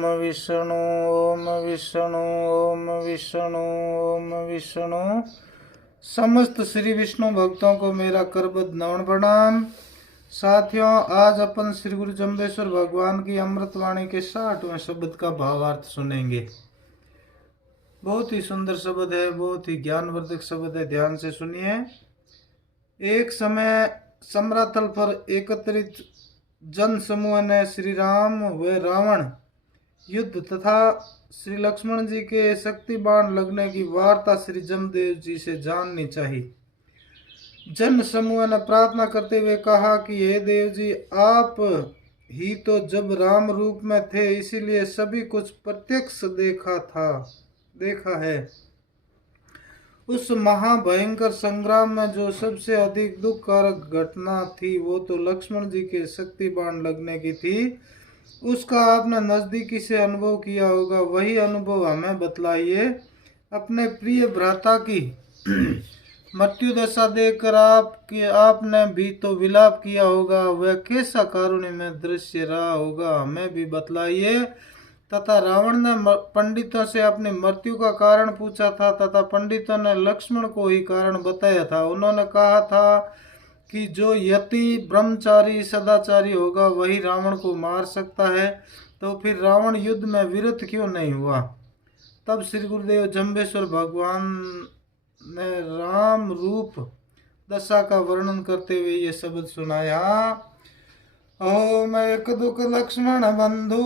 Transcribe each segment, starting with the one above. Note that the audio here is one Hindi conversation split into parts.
ओम विष्णु ओम विष्णु ओम विष्णु ओम विष्णु। समस्त श्री विष्णु भक्तों को मेरा करबद्ध नमन प्रणाम। साथियों, आज अपन श्री गुरु जम्बेश्वर भगवान की अमृतवाणी के 60वें शब्द का भावार्थ सुनेंगे। बहुत ही सुंदर शब्द है, बहुत ही ज्ञानवर्धक शब्द है, ध्यान से सुनिए। एक समय समरातल पर एकत्रित जन समूह ने श्री राम व रावण युद्ध तथा श्री लक्ष्मण जी के शक्ति बाण लगने की वार्ता श्री जमदेव जी से जाननी चाहिए। जन समूह ने प्रार्थना करते हुए कहा कि हे देव जी, आप ही तो जब राम रूप में थे, इसीलिए सभी कुछ प्रत्यक्ष देखा है। उस महाभयंकर संग्राम में जो सबसे अधिक दुखकारक घटना थी वो तो लक्ष्मण जी के शक्ति बाण लगने की थी। उसका आपने नजदीकी से अनुभव किया होगा, वही अनुभव हमें बतलाइए। अपने प्रिय भ्राता की मृत्यु दशा देखकर आपने भी तो विलाप किया होगा, वह कैसा कारुण्यमय दृश्य रहा होगा, हमें भी बतलाइए। तथा रावण ने पंडितों से अपनी मृत्यु का कारण पूछा था तथा पंडितों ने लक्ष्मण को ही कारण बताया था। उन्होंने कहा था कि जो यति ब्रह्मचारी सदाचारी होगा वही रावण को मार सकता है, तो फिर रावण युद्ध में विरत क्यों नहीं हुआ। तब श्री गुरुदेव जम्बेश्वर भगवान ने राम रूप दशा का वर्णन करते हुए ये शब्द सुनाया। ओम एक दुख लक्ष्मण बंधु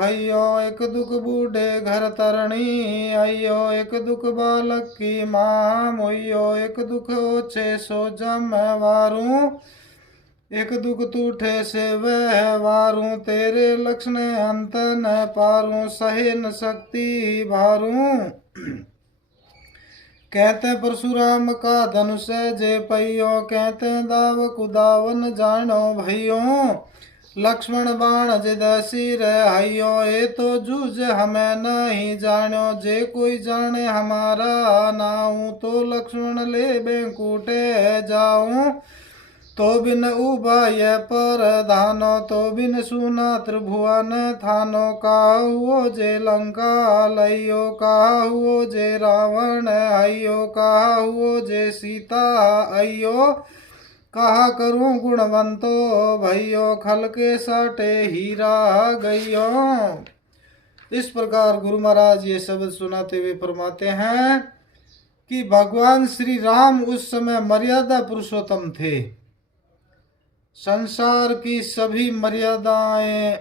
हयो, एक दुख बूढ़े घर तरणी अयो, एक दुख बालक की माँ मोयो, एक दुख ओछे सो जम वारू, एक दुख टूटे से वह वारू, तेरे लक्षण अंत न पारू, सहे न शक्ति भारू। कहते परशुराम का धनुष जे पैयो, कहते दाव कुदावन जानो भैयो, लक्ष्मण बाण जिद सिर हयो, ए तो जूझ हमें नहीं जानो, जे कोई जाने हमारा नाऊ, तो लक्ष्मण ले बेंकूटे जाऊं, तो बिन उबाय पर धानो, तो बिन सुना त्रिभुवन थानो, काहुओ जे लंका लइयो, काहुओ जे रावण अयो, काहुओ जे सीता अयो, कहा करूं गुणवंतो भैयो, खल के साटे हीरा गइयो। इस प्रकार गुरु महाराज ये शब्द सुनाते हुए फरमाते हैं कि भगवान श्री राम उस समय मर्यादा पुरुषोत्तम थे। संसार की सभी मर्यादाएं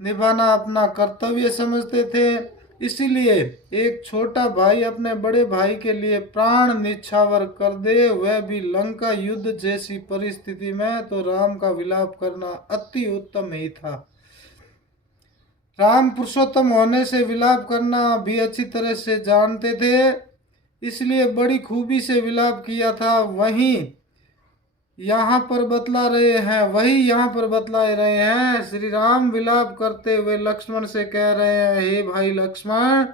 निभाना अपना कर्तव्य समझते थे, इसीलिए एक छोटा भाई अपने बड़े भाई के लिए प्राण निछावर कर दे, वह भी लंका युद्ध जैसी परिस्थिति में, तो राम का विलाप करना अति उत्तम ही था। राम पुरुषोत्तम होने से विलाप करना भी अच्छी तरह से जानते थे, इसलिए बड़ी खूबी से विलाप किया था। वही यहाँ पर बतला रहे हैं। श्री राम विलाप करते हुए लक्ष्मण से कह रहे हैं, हे भाई लक्ष्मण,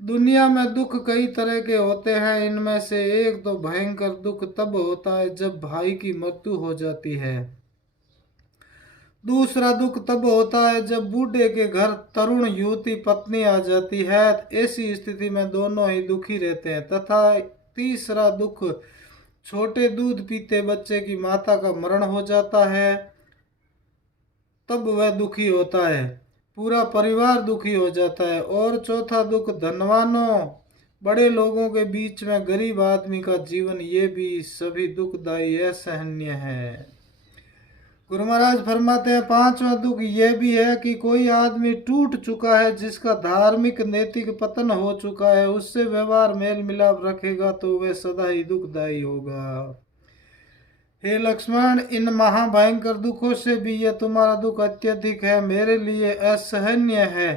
दुनिया में दुख कई तरह के होते हैं, इनमें से एक तो भयंकर दुख तब होता है जब भाई की मृत्यु हो जाती है। दूसरा दुख तब होता है जब बूढ़े के घर तरुण युवती पत्नी आ जाती है, ऐसी स्थिति में दोनों ही दुखी रहते हैं। तथा तीसरा दुख छोटे दूध पीते बच्चे की माता का मरण हो जाता है, तब वह दुखी होता है, पूरा परिवार दुखी हो जाता है। और चौथा दुख धनवानों बड़े लोगों के बीच में गरीब आदमी का जीवन, ये भी सभी दुखदायी असहनीय है। गुरु महाराज फरमाते हैं, पांचवा दुख यह भी है कि कोई आदमी टूट चुका है, जिसका धार्मिक नैतिक पतन हो चुका है, उससे व्यवहार मेल मिलाप रखेगा तो वह सदा ही दुखदायी होगा। हे लक्ष्मण, इन महाभयंकर दुखों से भी यह तुम्हारा दुख अत्यधिक है, मेरे लिए असहनीय है।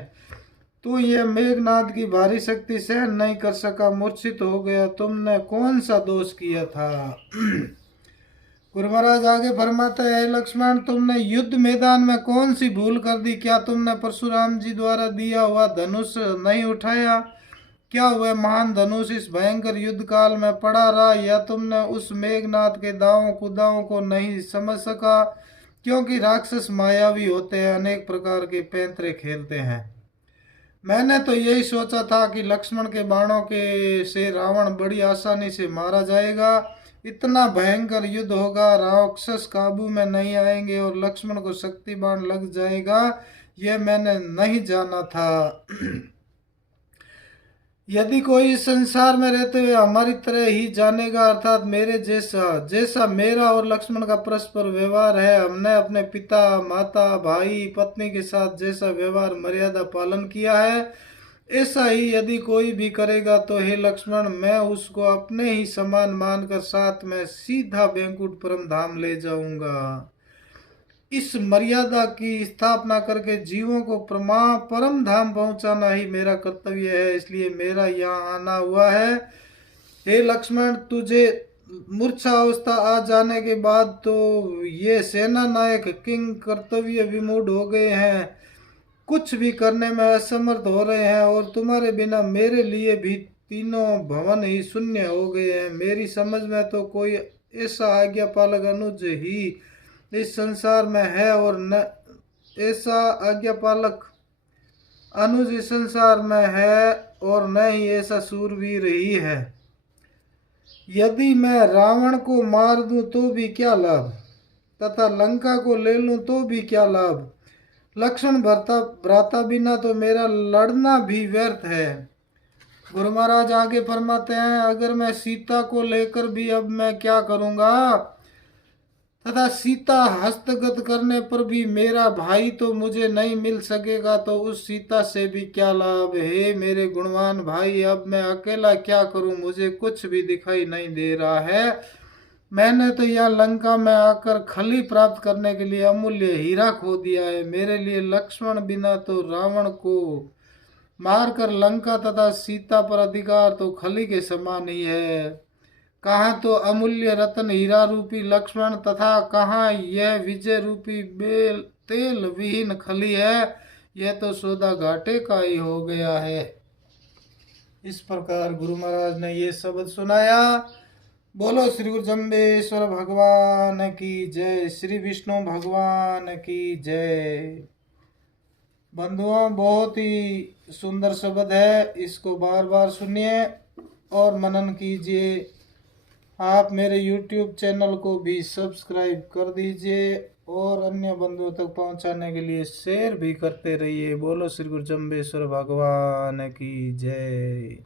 तो यह मेघनाद की भारी शक्ति सहन नहीं कर सका, मूर्छित हो गया, तुमने कौन सा दोष किया था। गुरु महाराज आगे फरमाते हैं, लक्ष्मण, तुमने युद्ध मैदान में कौन सी भूल कर दी। क्या तुमने परशुराम जी द्वारा दिया हुआ धनुष नहीं उठाया। क्या वह महान धनुष इस भयंकर युद्ध काल में पड़ा रहा, या तुमने उस मेघनाथ के दावों कुदावों को नहीं समझ सका, क्योंकि राक्षस मायावी होते हैं, अनेक प्रकार के पैंतरे खेलते हैं। मैंने तो यही सोचा था कि लक्ष्मण के बाणों के से रावण बड़ी आसानी से मारा जाएगा। इतना भयंकर युद्ध होगा, राक्षस काबू में नहीं आएंगे और लक्ष्मण को शक्ति बाण लग जाएगा, यह मैंने नहीं जाना था। यदि कोई इस संसार में रहते हुए हमारी तरह ही जानेगा, अर्थात मेरे जैसा जैसा मेरा और लक्ष्मण का परस्पर व्यवहार है, हमने अपने पिता माता भाई पत्नी के साथ जैसा व्यवहार मर्यादा पालन किया है, ऐसा ही यदि कोई भी करेगा तो हे लक्ष्मण, मैं उसको अपने ही समान मानकर साथ में सीधा बैंकुट परम धाम ले जाऊंगा। इस मर्यादा की स्थापना करके जीवों को परम धाम पहुंचाना ही मेरा कर्तव्य है, इसलिए मेरा यहाँ आना हुआ है। हे लक्ष्मण, तुझे मूर्छा अवस्था आ जाने के बाद तो ये सेना नायक किंग कर्तव्य विमूढ़ हो गए हैं, कुछ भी करने में असमर्थ हो रहे हैं और तुम्हारे बिना मेरे लिए भी तीनों भवन ही शून्य हो गए हैं। मेरी समझ में तो कोई ऐसा आज्ञा पालक अनुज ही इस संसार में है और न ऐसा आज्ञा पालक अनुज इस संसार में है और न ही ऐसा सूरवीर ही है। यदि मैं रावण को मार दूं तो भी क्या लाभ, तथा लंका को ले लूं तो भी क्या लाभ। लक्ष्मण भ्राता बिना तो मेरा लड़ना भी व्यर्थ है। गुरु महाराज आगे फरमाते हैं, अगर मैं सीता को लेकर भी अब मैं क्या करूंगा, तथा सीता हस्तगत करने पर भी मेरा भाई तो मुझे नहीं मिल सकेगा, तो उस सीता से भी क्या लाभ। हे मेरे गुणवान भाई, अब मैं अकेला क्या करूं, मुझे कुछ भी दिखाई नहीं दे रहा है। मैंने तो यह लंका में आकर खली प्राप्त करने के लिए अमूल्य हीरा खो दिया है। मेरे लिए लक्ष्मण बिना तो रावण को मारकर लंका तथा सीता पर अधिकार तो खली के समान ही है। कहाँ तो अमूल्य रत्न हीरा रूपी लक्ष्मण तथा कहाँ यह विजय रूपी बेल तेल विहीन खली है। यह तो सौदा घाटे का ही हो गया है। इस प्रकार गुरु महाराज ने ये शब्द सुनाया। बोलो श्री गुरु जम्बेश्वर भगवान की जय, श्री विष्णु भगवान की जय। बंधुओं, बहुत ही सुंदर शब्द है, इसको बार बार सुनिए और मनन कीजिए। आप मेरे YouTube चैनल को भी सब्सक्राइब कर दीजिए और अन्य बंधुओं तक पहुंचाने के लिए शेयर भी करते रहिए। बोलो श्री गुरु जम्बेश्वर भगवान की जय।